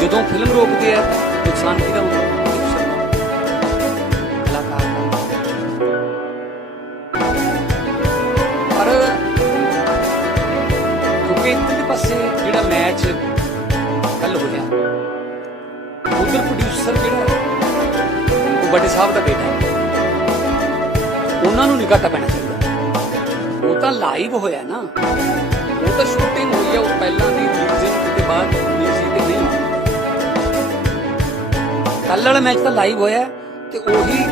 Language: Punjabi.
ਜਦੋਂ ਫਿਲਮ ਰੋਕਦੇ ਆ, ਨੁਕਸਾਨ ਕਿਹਦਾ ਹੁੰਦਾ? ਦਾ ਕਲਾਕਾਰ ਦਾ ਪਰ ਕਿਉਂਕਿ ਇੱਧਰਲੇ ਪਾਸੇ ਜਿਹੜਾ ਮੈਚ ਕੱਲ ਹੋਇਆ ਉਧਰ ਪ੍ਰੋਡਿਊਸਰ ਜਿਹੜਾ, ਉਹ ਵੱਡੇ ਸਾਹਿਬ ਦਾ ਬੇਟਾ ਉਹਨਾਂ ਨੂੰ ਨਹੀਂ ਘਾਟਾ ਪੈਣਾ ਚਾਹੀਦਾ। ਉਹ ਤਾਂ ਲਾਈਵ ਹੋਇਆ ਨਾ। ਉਹ ਤਾਂ ਸ਼ੂਟਿੰਗ ਹੋਈ ਹੈ ਉਹ ਪਹਿਲਾਂ ਕੱਲ ਵਾਲਾ ਮੈਚ ਤਾਂ ਲਾਈਵ ਹੋਇਆ ਹੈ ਤੇ ਉਹੀ